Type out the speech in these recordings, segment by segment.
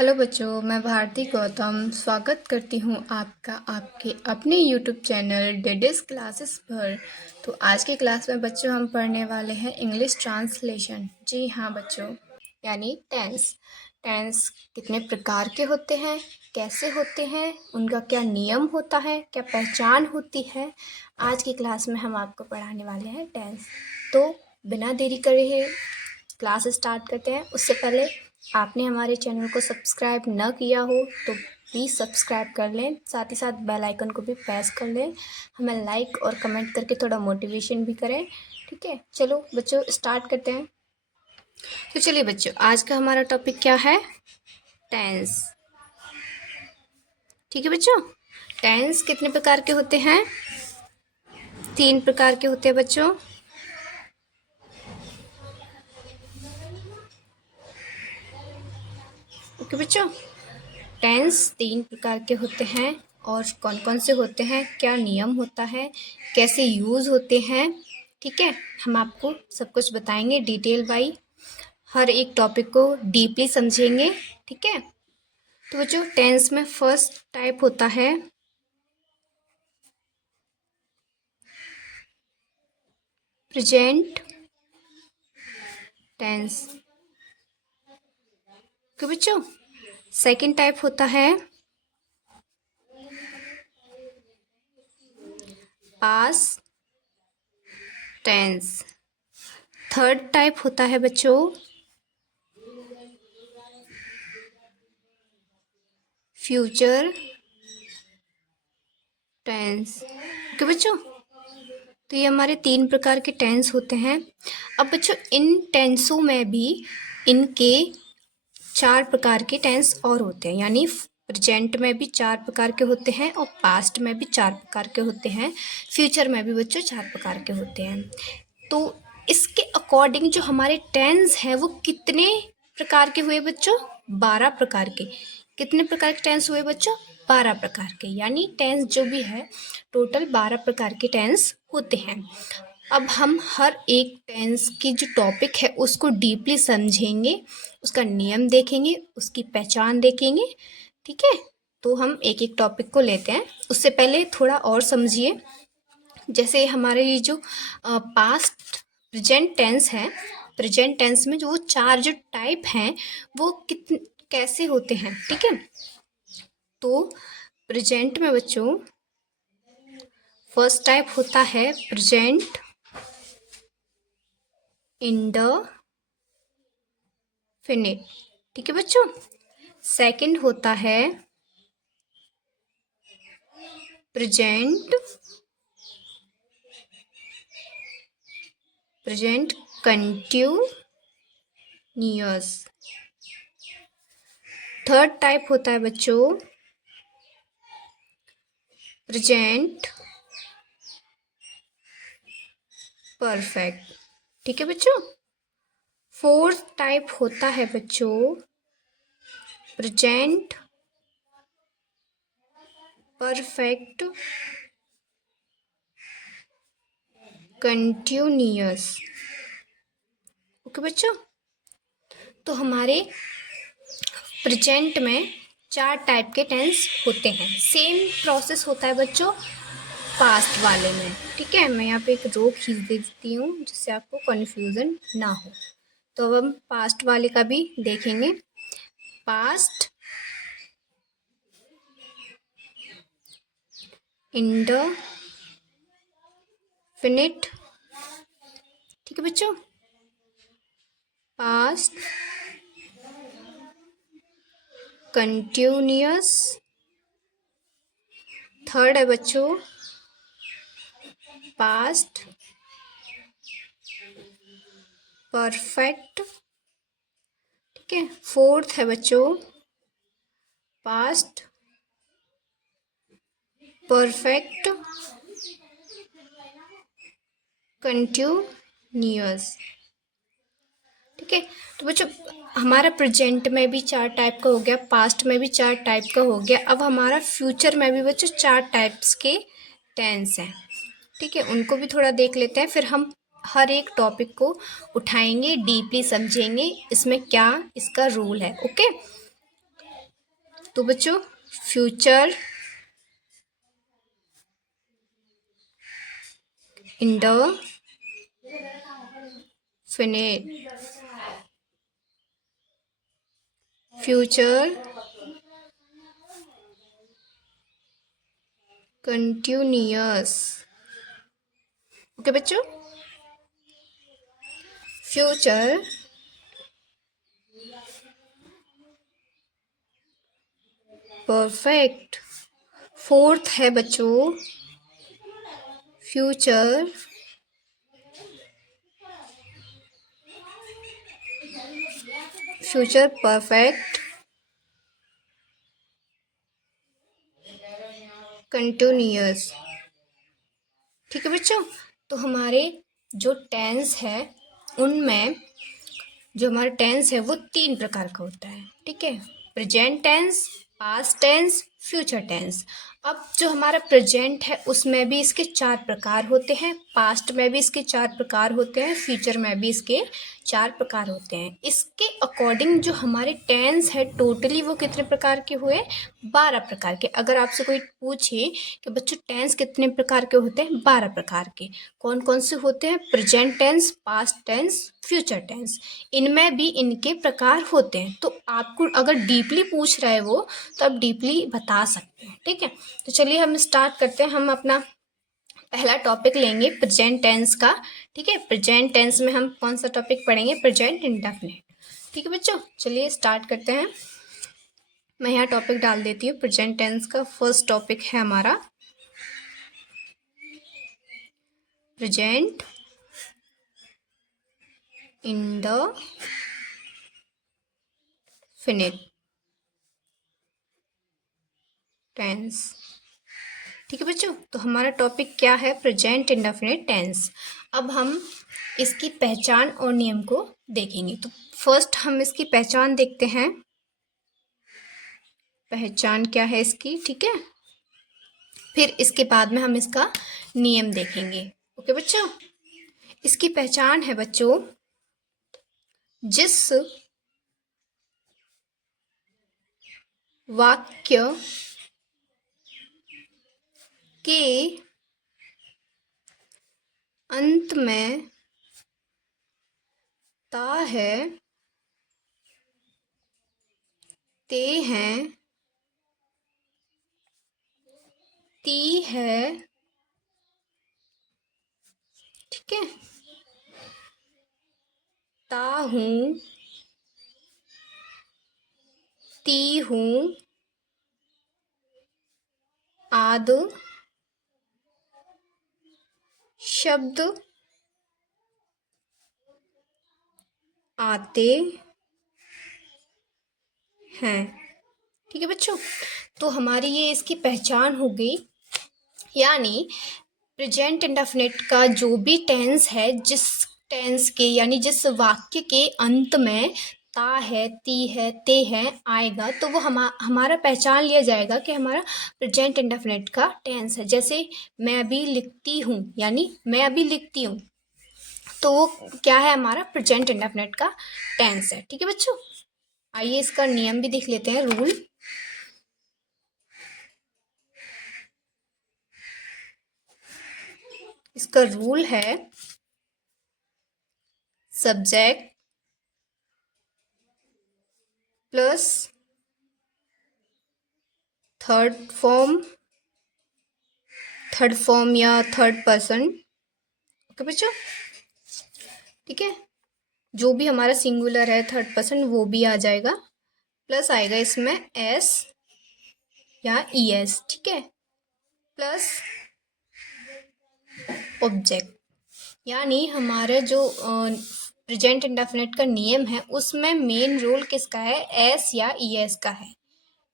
Hello बच्चों, मैं भारती गौतम स्वागत करती हूँ आपका आपके अपने यूट्यूब चैनल डेडेस क्लासेस पर। तो आज की क्लास में बच्चों हम पढ़ने वाले हैं इंग्लिश ट्रांसलेशन। जी हाँ बच्चों, यानी टेंस। टेंस कितने प्रकार के होते हैं, कैसे होते हैं, उनका क्या नियम होता है, क्या पहचान होती है, आज की क्लास में हम आपको पढ़ाने वाले हैं टेंस। तो बिना देरी करे क्लास स्टार्ट करते हैं। उससे पहले आपने हमारे चैनल को सब्सक्राइब न किया हो तो प्लीज़ सब्सक्राइब कर लें, साथ ही साथ बेल आइकन को भी प्रेस कर लें। हमें लाइक और कमेंट करके थोड़ा मोटिवेशन भी करें। ठीक है, चलो बच्चों स्टार्ट करते हैं। तो चलिए बच्चों, आज का हमारा टॉपिक क्या है? टेंस। ठीक है बच्चों, टेंस कितने प्रकार के होते हैं? 3 प्रकार के होते हैं बच्चों। ओके बच्चों, टेंस 3 प्रकार के होते हैं। और कौन कौन से होते हैं, क्या नियम होता है, कैसे यूज़ होते हैं, ठीक है, हम आपको सब कुछ बताएंगे डिटेल बाई। हर एक टॉपिक को डीपली समझेंगे। ठीक है, तो बच्चों टेंस में फर्स्ट टाइप होता है प्रेजेंट टेंस। ओके बच्चों, सेकंड टाइप होता है पास्ट टेंस। थर्ड टाइप होता है बच्चों फ्यूचर टेंस। ओके बच्चों, तो ये हमारे 3 प्रकार के टेंस होते हैं। अब बच्चों इन टेंसों में भी इनके 4 प्रकार के टेंस और होते हैं, यानी प्रेजेंट में भी 4 प्रकार के होते हैं और पास्ट में भी 4 प्रकार के होते हैं, फ्यूचर में भी बच्चों 4 प्रकार के होते हैं। तो इसके अकॉर्डिंग जो हमारे टेंस हैं वो कितने प्रकार के हुए बच्चों? 12 प्रकार के। कितने प्रकार के टेंस हुए बच्चों? 12 प्रकार के, यानी टेंस जो भी है टोटल 12 प्रकार के टेंस होते हैं। अब हम हर एक टेंस की जो टॉपिक है उसको डीपली समझेंगे, उसका नियम देखेंगे, उसकी पहचान देखेंगे। ठीक है, तो हम एक एक टॉपिक को लेते हैं। उससे पहले थोड़ा और समझिए, जैसे हमारे ये जो पास्ट प्रेजेंट टेंस है, प्रेजेंट टेंस में जो 4 जो टाइप हैं वो कैसे होते हैं। ठीक है, तो प्रेजेंट में बच्चों फर्स्ट टाइप होता है प्रेजेंट इंडेफिनिट। ठीक है बच्चों, सेकंड होता है प्रेजेंट कंटिन्यूअस। थर्ड टाइप होता है बच्चों प्रेजेंट परफेक्ट। ठीक है बच्चों, फोर्थ टाइप होता है बच्चों प्रेजेंट परफेक्ट कंटिन्यूअस। ओके बच्चों, तो हमारे प्रेजेंट में 4 टाइप के टेंस होते हैं। सेम प्रोसेस होता है बच्चों पास्ट वाले में। ठीक है, मैं यहाँ पे एक रो खींच देती हूँ जिससे आपको कन्फ्यूज़न ना हो। तो अब हम पास्ट वाले का भी देखेंगे। Past indefinite. ठीक है बच्चों, पास्ट कंटिन्यूअस। थर्ड है बच्चों पास्ट परफेक्ट। ठीक है, फोर्थ है बच्चों पास्ट परफेक्ट कंटिन्यूअस। ठीक है, तो बच्चों हमारा प्रेजेंट में भी 4 टाइप का हो गया, पास्ट में भी 4 टाइप का हो गया। अब हमारा फ्यूचर में भी बच्चों 4 टाइप्स के टेंस हैं। ठीक है, उनको भी थोड़ा देख लेते हैं, फिर हम हर एक टॉपिक को उठाएंगे, डीपली समझेंगे इसमें क्या इसका रूल है। ओके, तो बच्चों future indefinite, future continuous. Okay बच्चों, फ्यूचर परफेक्ट। फोर्थ है बच्चों फ्यूचर परफेक्ट कंटिन्यूअस। ठीक है बच्चों, तो हमारे जो टेंस है उनमें जो हमारा टेंस है वो 3 प्रकार का होता है। ठीक है, present tense, past tense, future tense. अब जो हमारा प्रेजेंट है उसमें भी इसके 4 प्रकार होते हैं, पास्ट में भी इसके 4 प्रकार होते हैं, फ्यूचर में भी इसके 4 प्रकार होते हैं। इसके अकॉर्डिंग जो हमारे टेंस है टोटली वो कितने प्रकार के हुए? 12 प्रकार के। अगर आपसे कोई पूछे कि बच्चों टेंस कितने प्रकार के होते हैं? 12 प्रकार के। कौन कौन से होते हैं? Present tense, past tense, future tense. इनमें भी इनके प्रकार होते हैं। तो आपको अगर डीपली पूछ रहा है वो, तो आप डीपली बता सकते हैं। ठीक है, तो चलिए हम स्टार्ट करते हैं। हम अपना पहला टॉपिक लेंगे प्रेजेंट टेंस का। ठीक है, प्रेजेंट टेंस में हम कौन सा टॉपिक पढ़ेंगे? Present indefinite. ठीक है बच्चों, चलिए स्टार्ट करते हैं। मैं यहाँ टॉपिक डाल देती हूँ। प्रेजेंट टेंस का फर्स्ट टॉपिक है हमारा प्रेजेंट इंडेफिनिट। टेंस। ठीक है बच्चों, तो हमारा टॉपिक क्या है? Present indefinite tense. अब हम इसकी पहचान और नियम को देखेंगे। तो फर्स्ट हम इसकी पहचान देखते हैं। पहचान क्या है इसकी? ठीक है, फिर इसके बाद में हम इसका नियम देखेंगे। ओके बच्चों, इसकी पहचान है बच्चों, जिस वाक्य के अंत में ता है, ते हैं, ती है। ठीक है, ता हूँ, ती हूँ आदि शब्द आते हैं। ठीक है बच्चों, तो हमारी ये इसकी पहचान हो गई। यानी प्रेजेंट इंडेफिनिट का जो भी टेंस है, जिस टेंस के यानी जिस वाक्य के अंत में ता है, ती है, ते है आएगा, तो वो हमारा पहचान लिया जाएगा कि हमारा प्रेजेंट इंडेफिनिट का टेंस है। जैसे मैं अभी लिखती हूँ, यानी मैं अभी लिखती हूँ, तो वो क्या है? हमारा प्रेजेंट इंडेफिनिट का टेंस है। ठीक है बच्चों, आइए इसका नियम भी देख लेते हैं, रूल। इसका रूल है सब्जेक्ट प्लस थर्ड फॉर्म या थर्ड पर्सन। ओके बच्चों, ठीक है, जो भी हमारा सिंगुलर है थर्ड पर्सन वो भी आ जाएगा, प्लस आएगा इसमें एस या ई एस। ठीक है, प्लस ऑब्जेक्ट। यानी हमारे जो प्रेजेंट इंडेफिनिट का नियम है उसमें मेन रोल किसका है? एस या ई एस का है।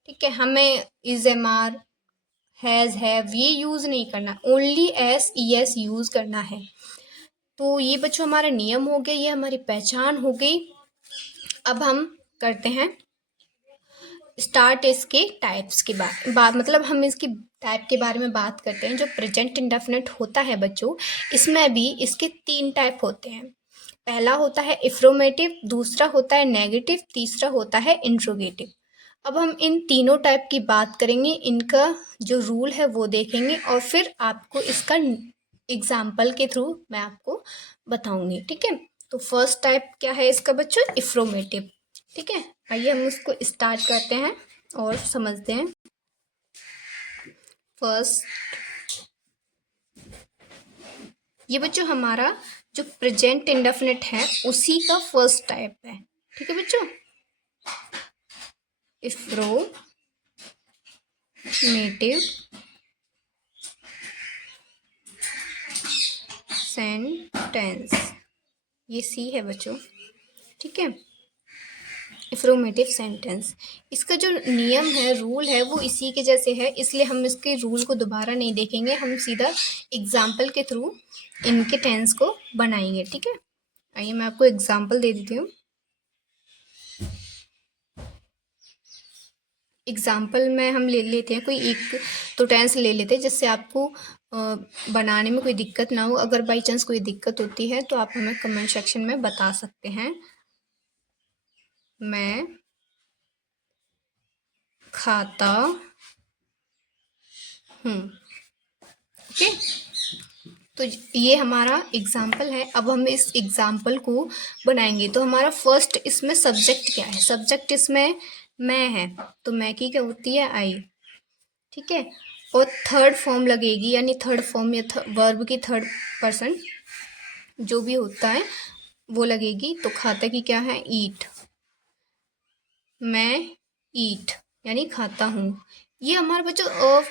ठीक है, हमें is, am are, has, have ये यूज़ नहीं करना, only S E S use करना है। तो ये बच्चों हमारा नियम हो गया, ये हमारी पहचान हो गई। अब हम करते हैं स्टार्ट इसके टाइप्स की बात मतलब हम इसकी टाइप के बारे में बात करते हैं। जो प्रेजेंट इंडेफिनिट होता है बच्चों, इसमें भी इसके 3 टाइप होते हैं। पहला होता है एफर्मेटिव, दूसरा होता है नेगेटिव, तीसरा होता है इंट्रोगेटिव। अब हम इन तीनों टाइप की बात करेंगे, इनका जो रूल है वो देखेंगे और फिर आपको इसका एग्जाम्पल के थ्रू मैं आपको बताऊंगी। ठीक है, तो फर्स्ट टाइप क्या है इसका बच्चों? इफ्रोमेटिव। ठीक है, आइए हम उसको स्टार्ट करते हैं और समझते हैं। फर्स्ट, ये बच्चों हमारा जो प्रेजेंट इंडेफिनिट है उसी का फर्स्ट टाइप है। ठीक है बच्चों, इफ्रोमेटिव सेंटेंस, ये सी है बच्चों। ठीक है, इफ्रोमेटिव सेंटेंस, इसका जो नियम है, रूल है, वो इसी के जैसे है, इसलिए हम इसके रूल को दोबारा नहीं देखेंगे, हम सीधा एग्जाम्पल के थ्रू इनके टेंस को बनाएंगे। ठीक है, आइए मैं आपको एग्जाम्पल दे देती हूँ। एग्जाम्पल में हम ले लेते हैं कोई एक तो टेंस ले लेते हैं जिससे आपको बनाने में कोई दिक्कत ना हो। अगर बाई चांस कोई दिक्कत होती है तो आप हमें कमेंट सेक्शन में बता सकते हैं। मैं खाता हूँ। ओके, तो ये हमारा एग्जाम्पल है। अब हम इस एग्जाम्पल को बनाएंगे। तो हमारा फर्स्ट इसमें सब्जेक्ट क्या है? सब्जेक्ट इसमें मैं है, तो मैं की क्या होती है? आई। ठीक है, और थर्ड फॉर्म लगेगी, यानी थर्ड फॉर्म या वर्ब की थर्ड पर्सन जो भी होता है वो लगेगी। तो खाता की क्या है? ईट। मैं ईट यानी खाता हूँ। ये हमारे बच्चों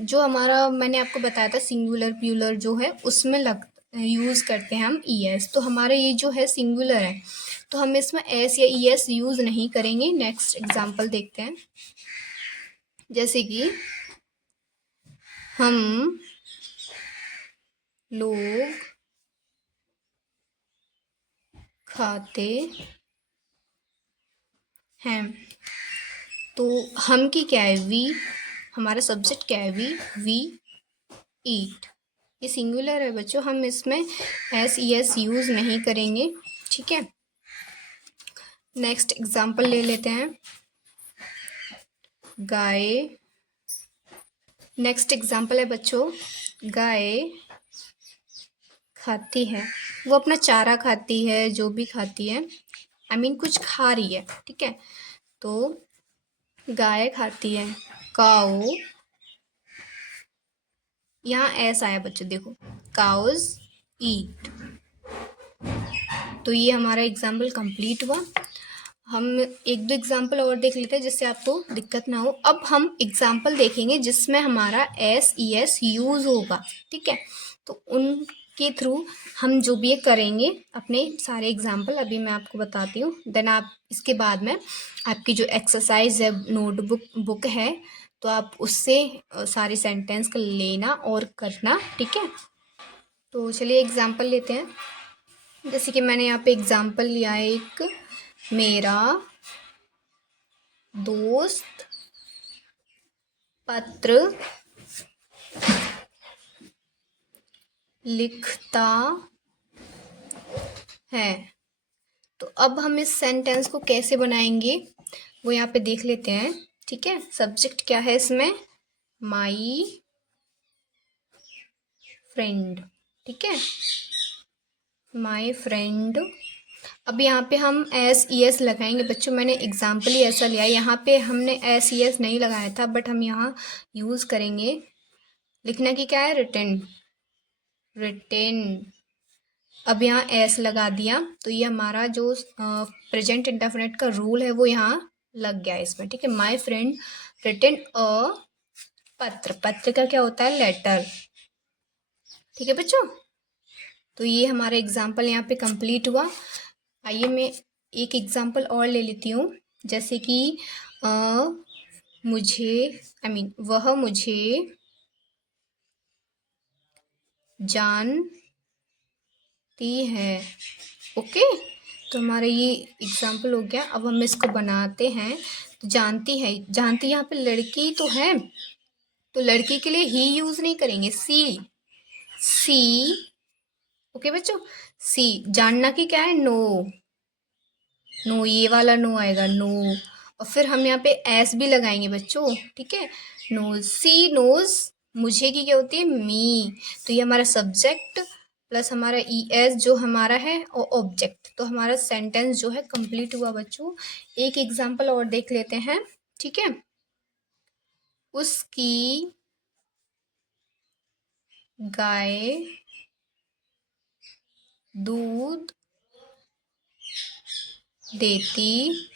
जो हमारा मैंने आपको बताया था सिंगुलर प्यूलर जो है उसमें यूज़ करते हैं हम ई एस। तो हमारा ये जो है सिंगुलर है, तो हम इसमें एस या ई एस यूज़ नहीं करेंगे। नेक्स्ट एग्जाम्पल देखते हैं, जैसे कि हम लोग खाते हैं। तो हम की क्या है? वी। हमारा सब्जेक्ट क्या है? We eat. ये सिंगुलर है बच्चों, हम इसमें एस ई एस यूज़ नहीं करेंगे। ठीक है, नेक्स्ट एग्जाम्पल ले लेते हैं, गाय। नेक्स्ट एग्जाम्पल है बच्चों, गाय खाती है। वो अपना चारा खाती है, जो भी खाती है, आई मीन कुछ खा रही है। ठीक है, तो गाय खाती है। काऊ, यहाँ एस आया बच्चों, देखो, काउज ईट। तो ये हमारा एग्जाम्पल कंप्लीट हुआ। हम एक दो एग्जाम्पल और देख लेते हैं जिससे आपको दिक्कत ना हो। अब हम एग्जाम्पल देखेंगे जिसमें हमारा एस ई एस यूज़ होगा। ठीक है, तो उनके थ्रू हम जो भी ये करेंगे अपने सारे एग्जाम्पल अभी मैं आपको बताती हूँ। देन आप इसके बाद में आपकी जो एक्सरसाइज है, नोटबुक है, तो आप उससे सारे सेंटेंस का लेना और करना। ठीक है, तो चलिए एग्जाम्पल लेते हैं। जैसे कि मैंने यहाँ पे एग्जाम्पल लिया है, एक मेरा दोस्त पत्र लिखता है। तो अब हम इस सेंटेंस को कैसे बनाएंगे वो यहाँ पे देख लेते हैं। ठीक है, सब्जेक्ट क्या है इसमें? My friend. ठीक है, माई फ्रेंड। अब यहाँ पे हम एस ई एस लगाएंगे बच्चों। मैंने एग्जाम्पल ही ऐसा लिया है, यहाँ पे हमने एस ई एस नहीं लगाया था, बट हम यहाँ यूज़ करेंगे। लिखना की क्या है? रिटन। रिटेन। अब यहाँ एस लगा दिया, तो ये हमारा जो प्रेजेंट इंडेफिनिट का रूल है वो यहाँ लग गया इसमें। ठीक है, माई फ्रेंड रिटन अ पत्र। पत्र का क्या होता है? लेटर। ठीक है बच्चों, तो ये हमारा एग्जाम्पल यहाँ पे कंप्लीट हुआ। आइए मैं एक एग्जाम्पल और ले लेती हूँ, जैसे कि मुझे आई मीन वह मुझे जानती है। ओके, तो हमारा ये एग्जाम्पल हो गया। अब हम इसको बनाते हैं। तो जानती है, जानती यहाँ पे लड़की तो है, तो लड़की के लिए ही यूज़ नहीं करेंगे, सी। सी। ओके बच्चों, सी। जानना की क्या है? नो। नो, ये वाला नो आएगा, नो। और फिर हम यहाँ पे एस भी लगाएंगे बच्चों, ठीक है। नोज, सी नोज, मुझे की क्या होती है, मी। तो ये हमारा सब्जेक्ट प्लस हमारा ई एस जो हमारा है और ऑब्जेक्ट, तो हमारा सेंटेंस जो है कंप्लीट हुआ बच्चों। एक एग्जांपल और देख लेते हैं, ठीक है। उसकी गाय दूध देती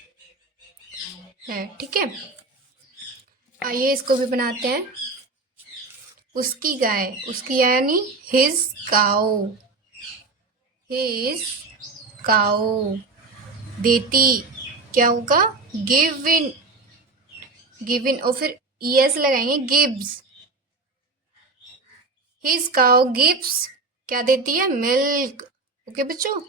है, ठीक है। आइए इसको भी बनाते हैं। उसकी गाय, उसकी यानी हिज काऊ, हिज काऊ देती, क्या होगा, गिव इन, गिव इन और फिर ईएस लगाएंगे, गिव्स, हिज काऊ गिव्स, क्या देती है, मिल्क। ओके बच्चों,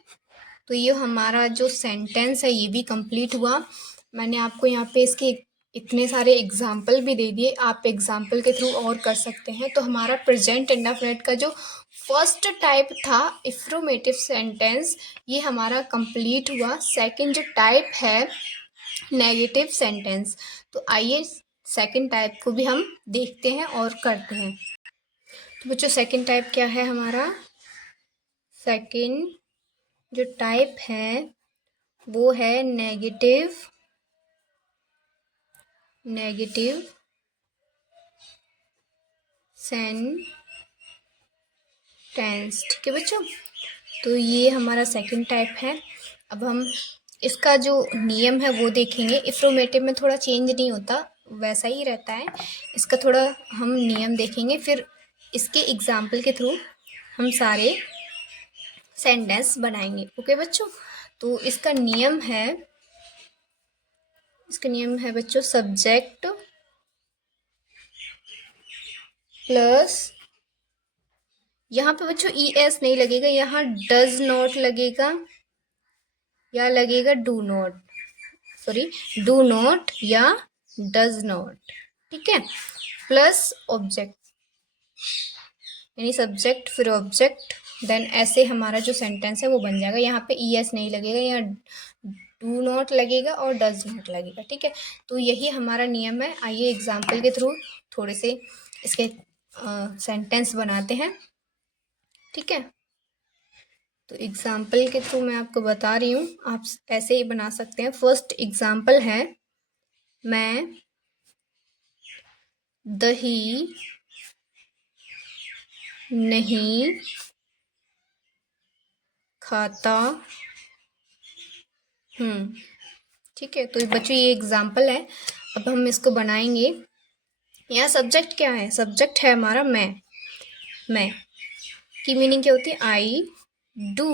तो ये हमारा जो सेंटेंस है ये भी कंप्लीट हुआ। मैंने आपको यहाँ पे इसके इतने सारे एग्जाम्पल भी दे दिए, आप एग्जाम्पल के थ्रू और कर सकते हैं। तो हमारा प्रेजेंट इंडेफिनिट का जो फर्स्ट टाइप था एफर्मेटिव सेंटेंस, ये हमारा कंप्लीट हुआ। सेकंड जो टाइप है नेगेटिव सेंटेंस, तो आइए सेकंड टाइप को भी हम देखते हैं और करते हैं। तो बच्चों सेकंड टाइप क्या है हमारा, सेकंड जो टाइप है वो है नेगेटिव सेंटेंस, ठीक है बच्चों। तो ये हमारा सेकंड टाइप है। अब हम इसका जो नियम है वो देखेंगे। एफर्मेटिव में थोड़ा चेंज नहीं होता, वैसा ही रहता है। इसका थोड़ा हम नियम देखेंगे, फिर इसके एग्जाम्पल के थ्रू हम सारे सेंटेंस बनाएंगे। ओके बच्चों, तो इसका नियम है बच्चों, सब्जेक्ट प्लस, यहाँ पे बच्चों ई एस नहीं लगेगा, यहाँ डज नॉट लगेगा या लगेगा do not, sorry do not या डज नॉट, ठीक है। प्लस ऑब्जेक्ट, यानी सब्जेक्ट फिर ऑब्जेक्ट, देन ऐसे हमारा जो सेंटेंस है वो बन जाएगा। यहाँ पे ई एस नहीं लगेगा, यहाँ डू नॉट लगेगा और डज नॉट लगेगा, ठीक है। तो यही हमारा नियम है। आइए एग्जाम्पल के थ्रू थोड़े से इसके सेंटेंस बनाते हैं, ठीक है। तो एग्जाम्पल के थ्रू मैं आपको बता रही हूँ, आप ऐसे ही बना सकते हैं। फर्स्ट एग्जाम्पल है, मैं दही नहीं खाता हूँ, ठीक है। तो बच्चों ये एग्जाम्पल है, अब हम इसको बनाएंगे। यहाँ सब्जेक्ट क्या है, सब्जेक्ट है हमारा मैं की मीनिंग क्या होती है, आई डू।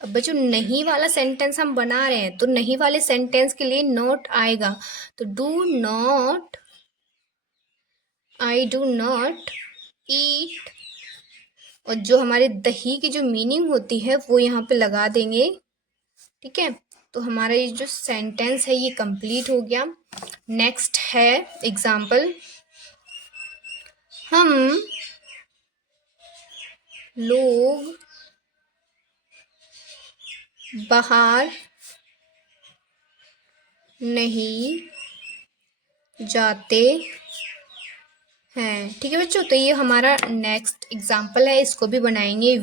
अब बच्चों नहीं वाला सेंटेंस हम बना रहे हैं, तो नहीं वाले सेंटेंस के लिए नॉट आएगा, तो do not, I do not eat, और जो हमारे दही की जो मीनिंग होती है वो यहाँ पे लगा देंगे, ठीक है। तो हमारा ये जो सेंटेंस है ये कंप्लीट हो गया। नेक्स्ट है एग्जाम्पल, हम लोग बाहर नहीं जाते हैं, ठीक है बच्चों। तो ये हमारा नेक्स्ट एग्जाम्पल है, इसको भी बनाएंगे।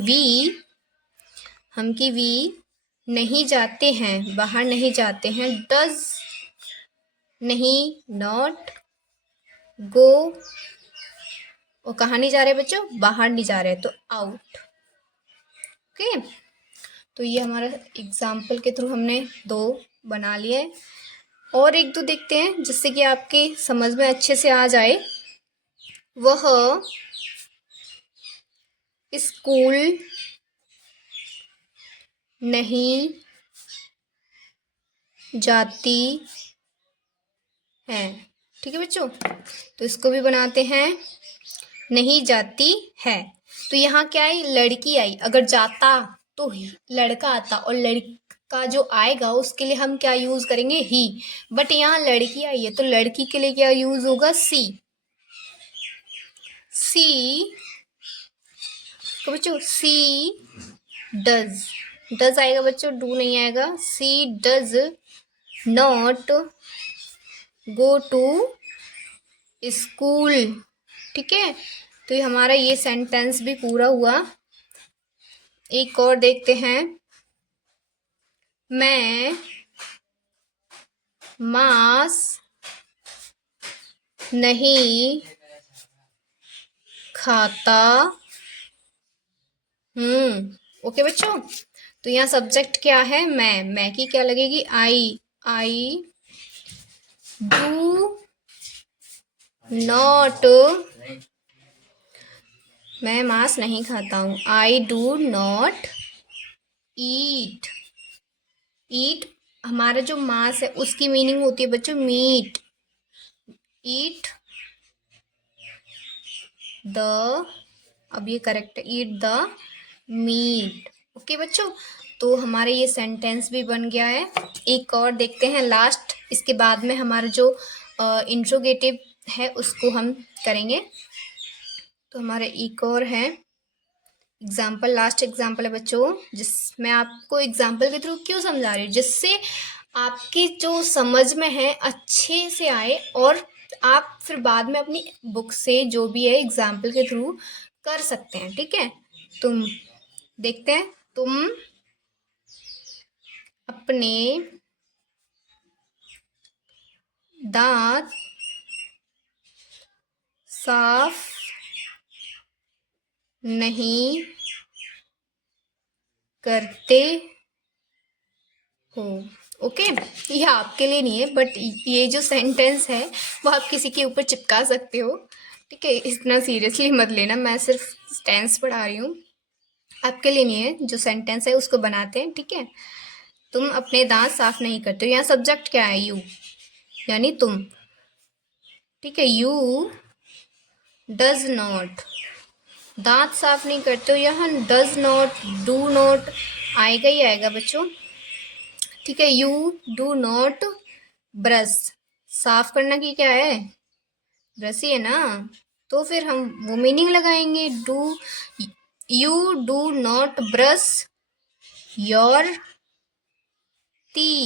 हम की वी नहीं जाते हैं, बाहर नहीं जाते हैं। डज नहीं, नॉट, गो, और कहाँ नहीं जा रहे बच्चों, बाहर नहीं जा रहे, तो आउट, ओके। तो ये हमारा एग्जाम्पल के थ्रू हमने 2 बना लिए, और एक दो देखते हैं जिससे कि आपके समझ में अच्छे से आ जाए। वह स्कूल नहीं जाती है, ठीक है बच्चों। तो इसको भी बनाते हैं, नहीं जाती है। तो यहाँ क्या है, लड़की आई, अगर जाता तो लड़का आता, और लड़का जो आएगा उसके लिए हम क्या यूज करेंगे, ही। बट यहाँ लड़की आई है तो लड़की के लिए क्या यूज होगा, सी। तो बच्चों सी डज, डज आएगा बच्चों, डू नहीं आएगा। She does not go to school. ठीक है, तो ये हमारा ये सेंटेंस भी पूरा हुआ। एक और देखते हैं। मैं मांस नहीं खाता हूँ। ओके बच्चों, तो यहाँ सब्जेक्ट क्या है? मैं की क्या लगेगी? आई डू नॉट, मैं मांस नहीं खाता हूँ। I do not eat. ईट हमारा जो मांस है उसकी मीनिंग होती है बच्चों मीट। ईट द, अब ये करेक्ट है, ईट द मीट। ओके बच्चों, तो हमारे ये सेंटेंस भी बन गया है। एक और देखते हैं लास्ट, इसके बाद में हमारा जो इंट्रोगेटिव है उसको हम करेंगे। तो हमारे एक और है एग्जाम्पल, लास्ट एग्जाम्पल है बच्चों, जिसमें आपको एग्जाम्पल के थ्रू क्यों समझा रही हूँ, जिससे आपकी जो समझ में है अच्छे से आए और आप फिर बाद में अपनी बुक से जो भी है एग्जाम्पल के थ्रू कर सकते हैं। ठीक है, तुम देखते हैं, तुम अपने दांत साफ नहीं करते हो। ओके, ये आपके लिए नहीं है, बट ये जो सेंटेंस है वो आप किसी के ऊपर चिपका सकते हो। ठीक है, इतना सीरियसली मत लेना, मैं सिर्फ टेंस पढ़ा रही हूँ, आपके लिए नहीं है। जो सेंटेंस है उसको बनाते हैं। ठीक है, तुम अपने दांत साफ नहीं करते हो। यहाँ सब्जेक्ट क्या है? यू, यानी तुम। ठीक है, यू डज नॉट, दांत साफ नहीं करते हो, यहाँ डज नॉट डू नॉट आएगा ही आएगा बच्चों। ठीक है, यू डू नॉट ब्रश, साफ करना की क्या है? ब्रश ही है ना, तो फिर हम वो मीनिंग लगाएंगे। Do, you do not brush your T,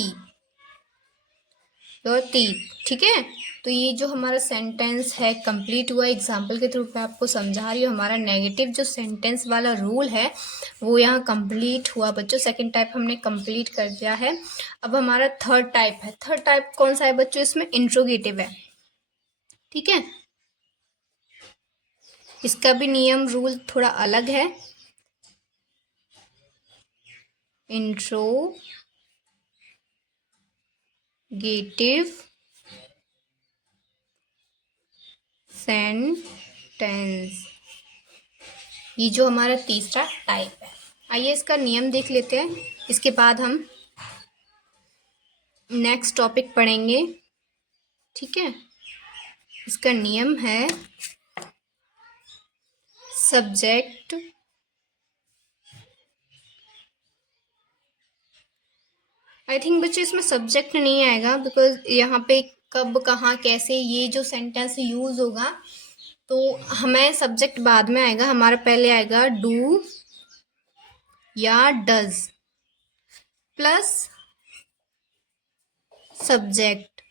your teeth. ठीक है, तो ये जो हमारा सेंटेंस है कंप्लीट हुआ। एग्जाम्पल के थ्रू मैं आपको समझा रही हूँ। हमारा नेगेटिव जो सेंटेंस वाला रूल है वो यहाँ कंप्लीट हुआ बच्चों। सेकंड टाइप हमने कंप्लीट कर दिया है। अब हमारा थर्ड टाइप है। थर्ड टाइप कौन सा है बच्चों? इसमें इंट्रोगेटिव है। ठीक है, इसका भी नियम रूल थोड़ा अलग है। इंट्रोगेटिव सेंटेंस, ये जो हमारा तीसरा टाइप है। आइए इसका नियम देख लेते हैं, इसके बाद हम नेक्स्ट टॉपिक पढ़ेंगे। ठीक है, इसका नियम है सब्जेक्ट आई थिंक बच्चों इसमें सब्जेक्ट नहीं आएगा, बिकॉज यहाँ पे कब कहाँ कैसे ये जो सेंटेंस यूज होगा, तो हमें सब्जेक्ट बाद में आएगा। हमारा पहले आएगा डू या डज प्लस सब्जेक्ट।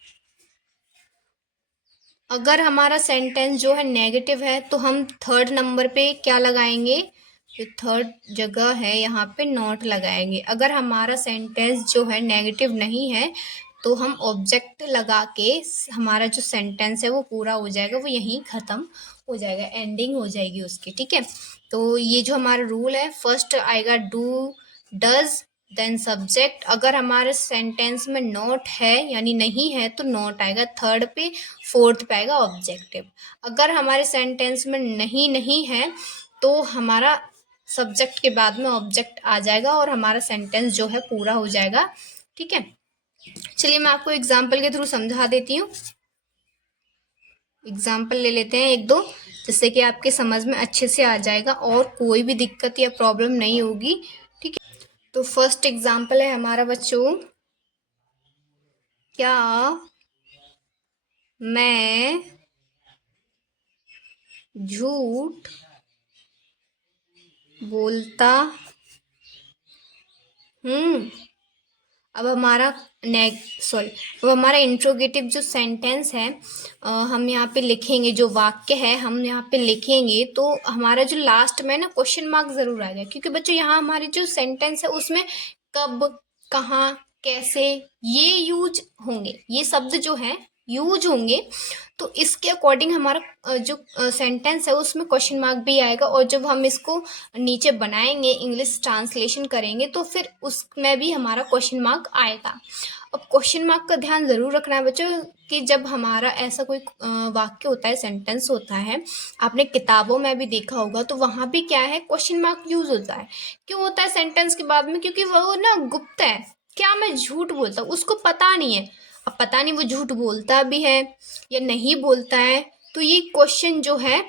अगर हमारा सेंटेंस जो है नेगेटिव है तो हम थर्ड नंबर पे क्या लगाएंगे? जो थर्ड जगह है यहाँ पे नॉट लगाएंगे। अगर हमारा सेंटेंस जो है नेगेटिव नहीं है तो हम ऑब्जेक्ट लगा के हमारा जो सेंटेंस है वो पूरा हो जाएगा, वो यहीं ख़त्म हो जाएगा, एंडिंग हो जाएगी उसकी। ठीक है, तो ये जो हमारा रूल है, फर्स्ट आएगा डू डज देन सब्जेक्ट। अगर हमारे सेंटेंस में नॉट है यानी नहीं है तो नॉट आएगा थर्ड पे, फोर्थ पे आएगा ऑब्जेक्टिव। अगर हमारे सेंटेंस में नहीं है तो हमारा सब्जेक्ट के बाद में ऑब्जेक्ट आ जाएगा और हमारा सेंटेंस जो है पूरा हो जाएगा। ठीक है, चलिए मैं आपको एग्जाम्पल के थ्रू समझा देती हूँ। एग्जाम्पल ले लेते हैं एक दो, जिससे कि आपके समझ में अच्छे से आ जाएगा और कोई भी दिक्कत या प्रॉब्लम नहीं होगी। ठीक है, तो फर्स्ट एग्जाम्पल है हमारा बच्चों, क्या मैं झूठ बोलता हूँ? अब हमारा अब हमारा इंट्रोगेटिव जो सेंटेंस है हम यहाँ पे लिखेंगे, जो वाक्य है हम यहाँ पे लिखेंगे, तो हमारा जो लास्ट में ना क्वेश्चन मार्क जरूर आ जाए, क्योंकि बच्चों यहाँ हमारे जो सेंटेंस है उसमें कब, कहाँ, कैसे ये यूज होंगे, ये शब्द जो है यूज होंगे। तो इसके अकॉर्डिंग हमारा जो सेंटेंस है उसमें क्वेश्चन मार्क भी आएगा, और जब हम इसको नीचे बनाएंगे, इंग्लिश ट्रांसलेशन करेंगे, तो फिर उसमें भी हमारा क्वेश्चन मार्क आएगा। अब क्वेश्चन मार्क का ध्यान जरूर रखना है बच्चों कि जब हमारा ऐसा कोई वाक्य होता है, सेंटेंस होता है, आपने किताबों में भी देखा होगा, तो वहां भी क्या है, क्वेश्चन मार्क यूज होता है। क्यों होता है सेंटेंस के बाद में? क्योंकि वो ना गुप्त है, क्या मैं झूठ बोलता हूँ उसको पता नहीं है। अब पता नहीं वो झूठ बोलता भी है या नहीं बोलता है, तो ये क्वेश्चन जो है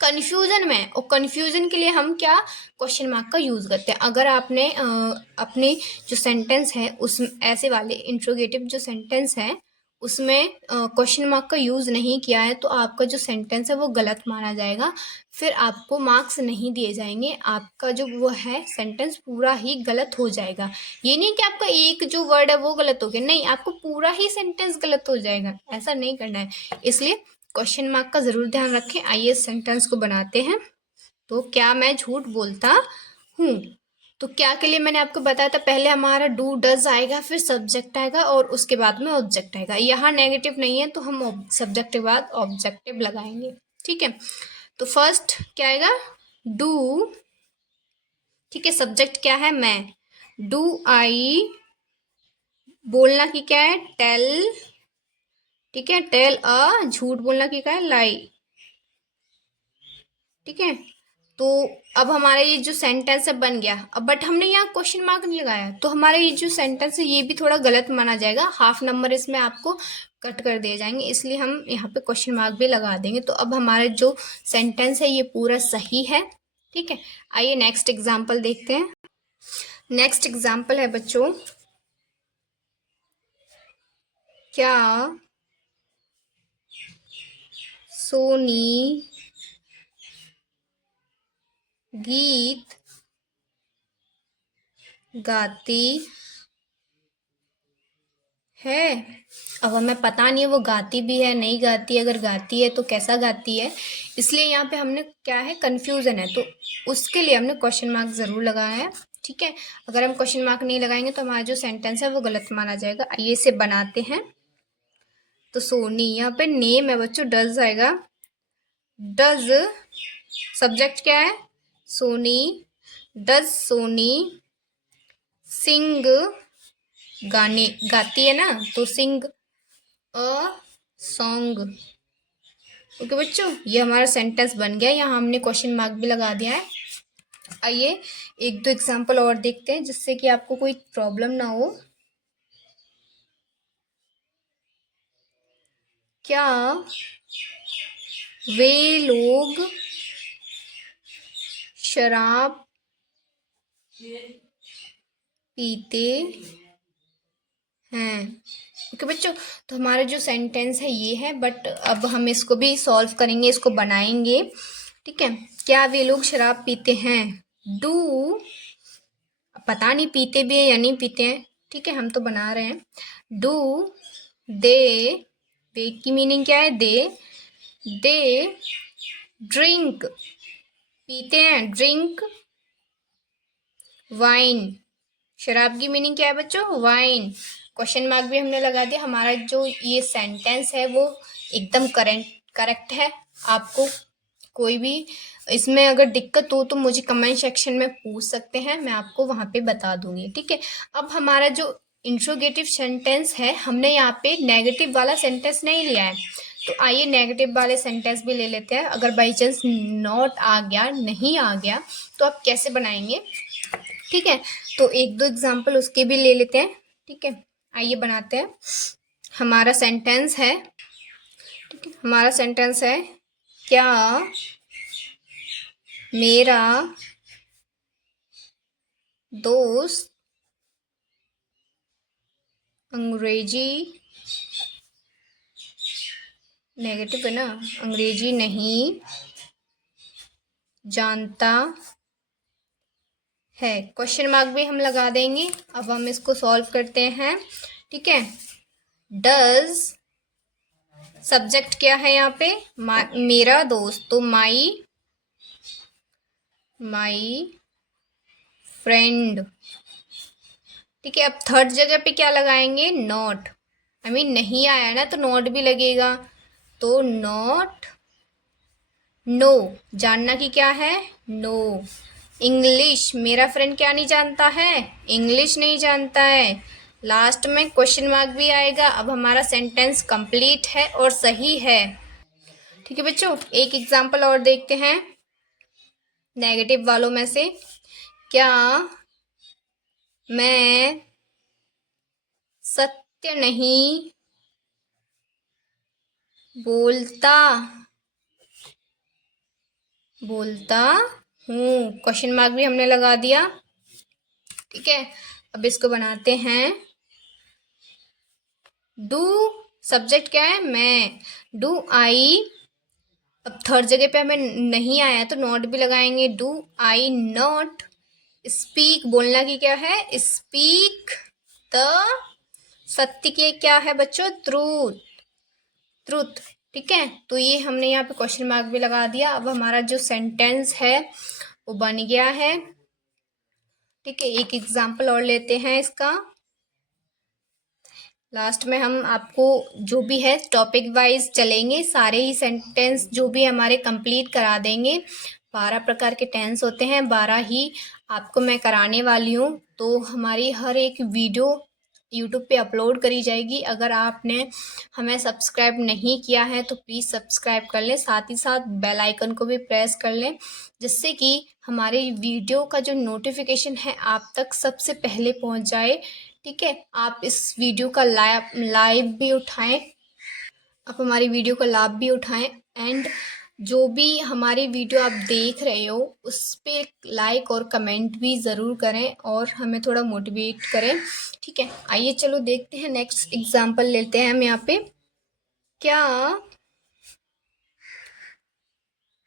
कन्फ्यूजन में, और कन्फ्यूजन के लिए हम क्या क्वेश्चन मार्क का यूज करते हैं। अगर आपने अपने जो सेंटेंस है उस ऐसे वाले इंट्रोगेटिव जो सेंटेंस है उसमें क्वेश्चन मार्क का यूज नहीं किया है, तो आपका जो सेंटेंस है वो गलत माना जाएगा, फिर आपको मार्क्स नहीं दिए जाएंगे, आपका जो वो है सेंटेंस पूरा ही गलत हो जाएगा। ये नहीं कि आपका एक जो वर्ड है वो गलत हो गया, नहीं, आपको पूरा ही सेंटेंस गलत हो जाएगा, ऐसा नहीं करना है। इसलिए क्वेश्चन मार्क का जरूर ध्यान रखें। आइए इस सेंटेंस को बनाते हैं। तो क्या मैं झूठ बोलता हूँ, तो क्या के लिए मैंने आपको बताया था, पहले हमारा डू डज आएगा, फिर सब्जेक्ट आएगा, और उसके बाद में ऑब्जेक्ट आएगा। यहाँ नेगेटिव नहीं है तो हम सब्जेक्ट के बाद ऑब्जेक्टिव लगाएंगे, ठीक है। तो फर्स्ट क्या आएगा, डू, ठीक है। सब्जेक्ट क्या है, मैं। डू आई, बोलना की क्या है, टेल, ठीक है। टेल अ, झूठ बोलना की क्या है, लाई, ठीक है। तो अब हमारा ये जो सेंटेंस है बन गया। अब बट हमने यहाँ क्वेश्चन मार्क नहीं लगाया, तो हमारा ये जो सेंटेंस है ये भी थोड़ा गलत माना जाएगा, हाफ नंबर इसमें आपको कट कर दिए जाएंगे, इसलिए हम यहाँ पे क्वेश्चन मार्क भी लगा देंगे। तो अब हमारा जो सेंटेंस है ये पूरा सही है, ठीक है। आइए नेक्स्ट एग्जाम्पल देखते हैं। नेक्स्ट एग्जाम्पल है बच्चों, क्या सोनी गीत गाती है। अब हमें पता नहीं है वो गाती भी है नहीं गाती है, अगर गाती है तो कैसा गाती है, इसलिए यहाँ पे हमने क्या है, कंफ्यूजन है, तो उसके लिए हमने क्वेश्चन मार्क जरूर लगाया है, ठीक है। अगर हम क्वेश्चन मार्क नहीं लगाएंगे तो हमारा जो सेंटेंस है वो गलत माना जाएगा। आइए इसे बनाते हैं। तो सोनी, यहाँ पे नेम है बच्चों, डज आएगा। डज, सब्जेक्ट क्या है, सोनी। डज सोनी सिंग, गाने गाती है ना, तो सिंग अ सॉन्ग। ओके बच्चों, ये हमारा सेंटेंस बन गया, यहाँ हमने क्वेश्चन मार्क भी लगा दिया है। आइए एक दो एग्जांपल और देखते हैं जिससे कि आपको कोई प्रॉब्लम ना हो। क्या वे लोग शराब पीते हैं। ओके बच्चों, तो हमारा जो सेंटेंस है ये है, बट अब हम इसको भी सॉल्व करेंगे, इसको बनाएंगे, ठीक है। क्या वे लोग शराब पीते हैं, डू, पता नहीं पीते भी है या नहीं पीते हैं, ठीक है, हम तो बना रहे हैं। डू दे, दे की मीनिंग क्या है, दे ड्रिंक, पीते हैं, ड्रिंक वाइन, शराब की मीनिंग क्या है बच्चों, वाइन। क्वेश्चन मार्क भी हमने लगा दिया। हमारा जो ये सेंटेंस है वो एकदम करेक्ट है। आपको कोई भी इसमें अगर दिक्कत हो तो मुझे कमेंट सेक्शन में पूछ सकते हैं, मैं आपको वहां पे बता दूंगी, ठीक है। अब हमारा जो इंट्रोगेटिव सेंटेंस है, हमने यहाँ पे नेगेटिव वाला सेंटेंस नहीं लिया है, तो आइए नेगेटिव वाले सेंटेंस भी ले लेते हैं। अगर बाई चांस नॉट आ गया, नहीं आ गया, तो आप कैसे बनाएंगे, ठीक है। तो एक दो एग्जाम्पल उसके भी ले लेते हैं, ठीक है। आइए बनाते हैं। हमारा सेंटेंस है, ठीक है, हमारा सेंटेंस है, क्या मेरा दोस्त अंग्रेजी, नेगेटिव है ना, अंग्रेजी नहीं जानता है, क्वेश्चन मार्क भी हम लगा देंगे। अब हम इसको सॉल्व करते हैं, ठीक है। डज, सब्जेक्ट क्या है यहाँ पे, मेरा दोस्त, तो माई फ्रेंड, ठीक है। अब थर्ड जगह पे क्या लगाएंगे, नॉट, नहीं आया ना तो नॉट भी लगेगा, तो नॉट, नो, जानना की क्या है, नो। इंग्लिश, मेरा फ्रेंड क्या नहीं जानता है, इंग्लिश नहीं जानता है। लास्ट में क्वेश्चन मार्क भी आएगा। अब हमारा सेंटेंस कंप्लीट है और सही है, ठीक है बच्चों। एक एग्जांपल और देखते हैं नेगेटिव वालों में से। क्या मैं सत्य नहीं बोलता हूँ, क्वेश्चन मार्क भी हमने लगा दिया, ठीक है। अब इसको बनाते हैं। डू, सब्जेक्ट क्या है, मैं, डू आई, अब थर्ड जगह पे हमें नहीं आया तो नॉट भी लगाएंगे। डू आई नॉट स्पीक, बोलना की क्या है, स्पीक द, सत्य की क्या है बच्चों, ट्रूथ, ठीक है। तो ये हमने यहाँ पे क्वेश्चन मार्क भी लगा दिया। अब हमारा जो सेंटेंस है वो बन गया है, ठीक है। एक एग्जाम्पल और लेते हैं इसका। लास्ट में हम आपको जो भी है टॉपिक वाइज चलेंगे, सारे ही सेंटेंस जो भी हमारे कंप्लीट करा देंगे। 12 प्रकार के टेंस होते हैं, 12 ही आपको मैं कराने वाली हूँ। तो हमारी हर एक वीडियो यूट्यूब पे अपलोड करी जाएगी। अगर आपने हमें सब्सक्राइब नहीं किया है तो प्लीज़ सब्सक्राइब कर लें, साथ ही साथ बेल आइकन को भी प्रेस कर लें, जिससे कि हमारे वीडियो का जो नोटिफिकेशन है आप तक सबसे पहले पहुंच जाए, ठीक है। आप इस वीडियो का लाइव भी उठाएं, आप हमारी वीडियो का लाभ भी उठाएं, एंड जो भी हमारी वीडियो आप देख रहे हो उस पर लाइक और कमेंट भी ज़रूर करें और हमें थोड़ा मोटिवेट करें, ठीक है। आइए चलो देखते हैं, नेक्स्ट एग्जांपल लेते हैं हम यहाँ पे। क्या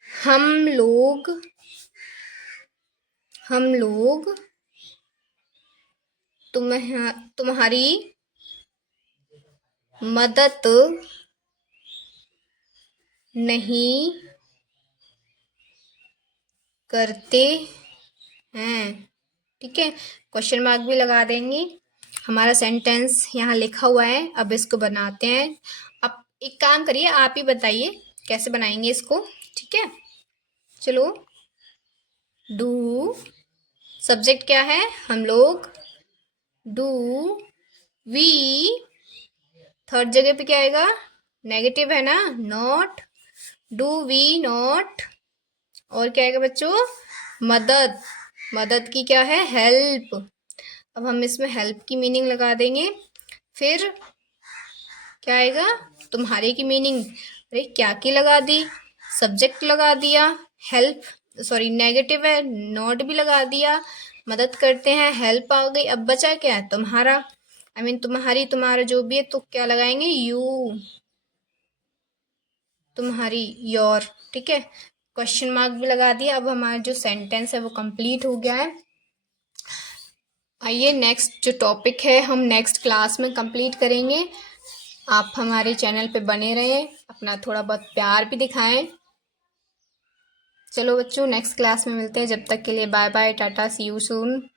हम लोग तुम्हारी मदद नहीं करते हैं, ठीक है। क्वेश्चन मार्क भी लगा देंगे। हमारा सेंटेंस यहाँ लिखा हुआ है, अब इसको बनाते हैं। अब एक काम करिए, आप ही बताइए कैसे बनाएंगे इसको, ठीक है। चलो, डू, सब्जेक्ट क्या है, हम लोग, डू वी, थर्ड जगह पे क्या आएगा, नेगेटिव है ना, नॉट, डू वी नॉट, और क्या आएगा बच्चों, मदद की क्या है, हेल्प। अब हम इसमें हेल्प की मीनिंग लगा देंगे। फिर क्या आएगा, तुम्हारे की मीनिंग, अरे क्या की लगा दी, सब्जेक्ट लगा दिया, हेल्प, सॉरी नेगेटिव है, नॉट भी लगा दिया, मदद करते हैं, हेल्प आ गई। अब बचा क्या है, तुम्हारा, तुम्हारी, तुम्हारा जो भी है, तो क्या लगाएंगे, यू, तुम्हारी, योर, ठीक है। क्वेश्चन मार्क भी लगा दिया। अब हमारा जो सेंटेंस है वो कंप्लीट हो गया है। आइए नेक्स्ट जो टॉपिक है हम नेक्स्ट क्लास में कंप्लीट करेंगे। आप हमारे चैनल पे बने रहें, अपना थोड़ा बहुत प्यार भी दिखाएं। चलो बच्चों, नेक्स्ट क्लास में मिलते हैं, जब तक के लिए bye bye, tata, see you soon.